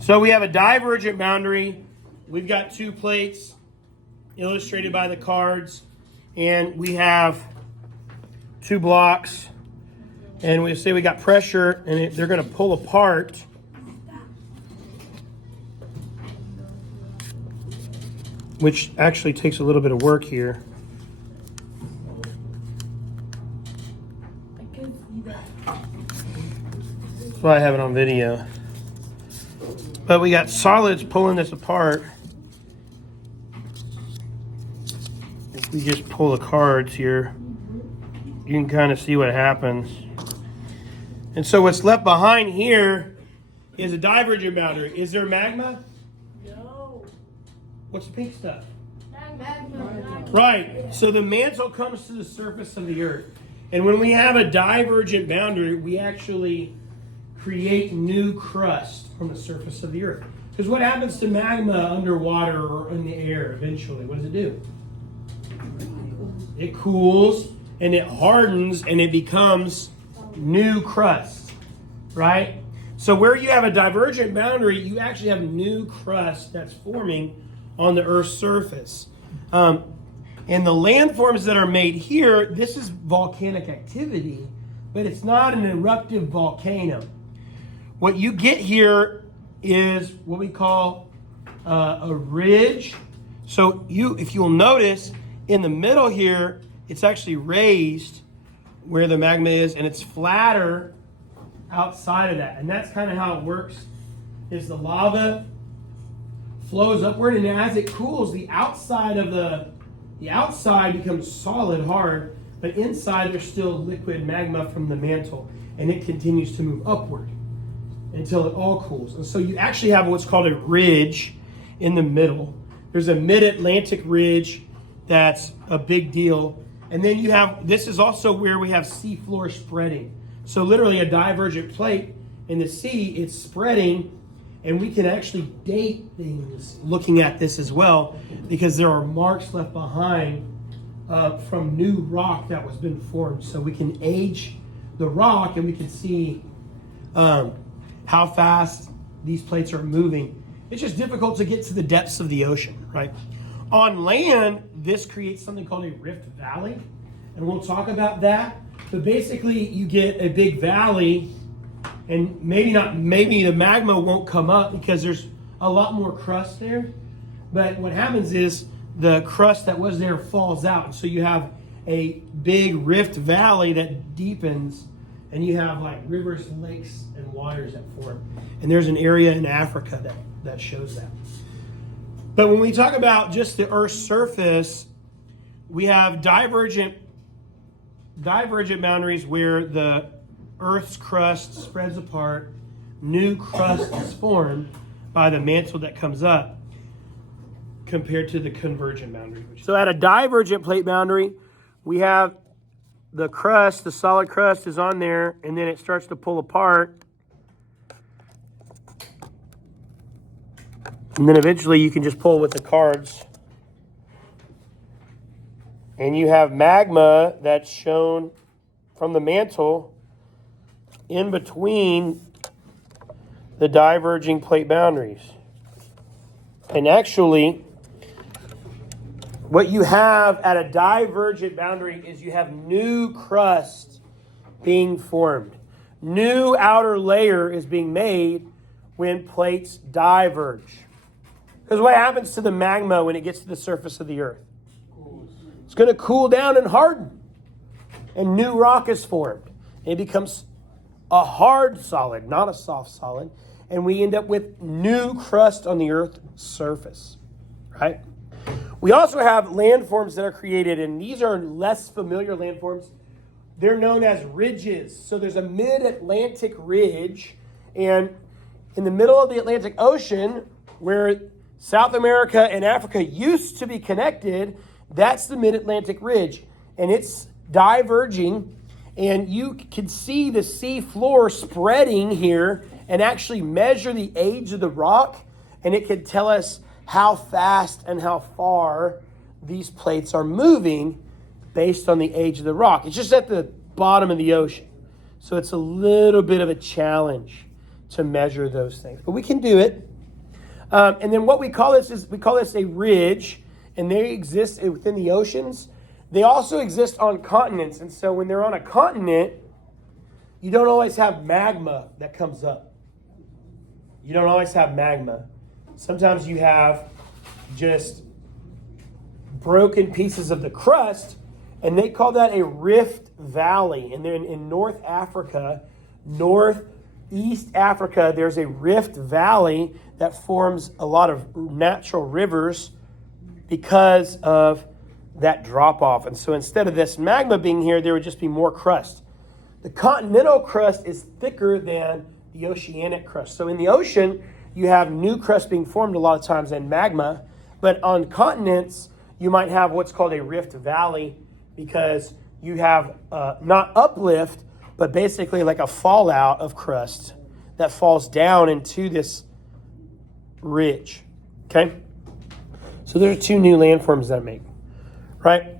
So we have a divergent boundary. We've got two plates illustrated by the cards, and we have two blocks, and we say we got pressure, and they're going to pull apart. Which actually takes a little bit of work here. That's why I have it on video. But we got solids pulling this apart. If we just pull the cards here, you can kind of see what happens. And so what's left behind here is a divergent boundary. Is there magma? No. What's the pink stuff? Magma. Right. So the mantle comes to the surface of the earth. And when we have a divergent boundary, we actually create new crust from the surface of the earth. Because what happens to magma underwater or in the air eventually? What does it do? It cools and it hardens and it becomes new crust, right? So where you have a divergent boundary, you actually have new crust that's forming on the Earth's surface. And the landforms that are made here, this is volcanic activity, but it's not an eruptive volcano. What you get here is what we call a ridge. So if you'll notice, in the middle here, it's actually raised where the magma is, and it's flatter outside of that. And that's kind of how it works, is the lava flows upward, and as it cools, the outside becomes solid, hard, but inside there's still liquid magma from the mantle, and it continues to move upward until it all cools. And so you actually have what's called a ridge in the middle. There's a mid-Atlantic ridge that's a big deal. And then you have, this is also where we have seafloor spreading. So literally a divergent plate in the sea, it's spreading, and we can actually date things looking at this as well, because there are marks left behind from new rock that was been formed. So we can age the rock, and we can see how fast these plates are moving. It's just difficult to get to the depths of the ocean, right? On land, this creates something called a rift valley, and we'll talk about that. But basically, you get a big valley, and maybe the magma won't come up because there's a lot more crust there. But what happens is the crust that was there falls out, and so you have a big rift valley that deepens, and you have like rivers, lakes, and waters that form. And there's an area in Africa that shows that. But when we talk about just the Earth's surface, we have divergent boundaries where the Earth's crust spreads apart, new crust is formed by the mantle that comes up, compared to the convergent boundary. So at a divergent plate boundary, we have the crust, the solid crust is on there, and then it starts to pull apart. And then eventually you can just pull with the cards. And you have magma that's shown from the mantle in between the diverging plate boundaries. And actually, what you have at a divergent boundary is you have new crust being formed. New outer layer is being made when plates diverge. Because what happens to the magma when it gets to the surface of the earth? It's going to cool down and harden. And new rock is formed. And it becomes a hard solid, not a soft solid. And we end up with new crust on the earth's surface. Right? We also have landforms that are created, and these are less familiar landforms. They're known as ridges. So there's a mid-Atlantic ridge, and in the middle of the Atlantic Ocean, where South America and Africa used to be connected, that's the mid-Atlantic ridge, and it's diverging, and you can see the sea floor spreading here and actually measure the age of the rock, and it can tell us how fast and how far these plates are moving based on the age of the rock. It's just at the bottom of the ocean. So it's a little bit of a challenge to measure those things. But we can do it. And then what we call this is, we call this a ridge, and they exist within the oceans. They also exist on continents. And so when they're on a continent, you don't always have magma that comes up. You don't always have magma. Sometimes you have just broken pieces of the crust, and they call that a rift valley. And then in North Africa, Northeast Africa, there's a rift valley that forms a lot of natural rivers because of that drop off. And so instead of this magma being here, there would just be more crust. The continental crust is thicker than the oceanic crust. So in the ocean, you have new crust being formed a lot of times and magma. But on continents, you might have what's called a rift valley because you have not uplift, but basically like a fallout of crust that falls down into this ridge. Okay? So there are two new landforms that make, right?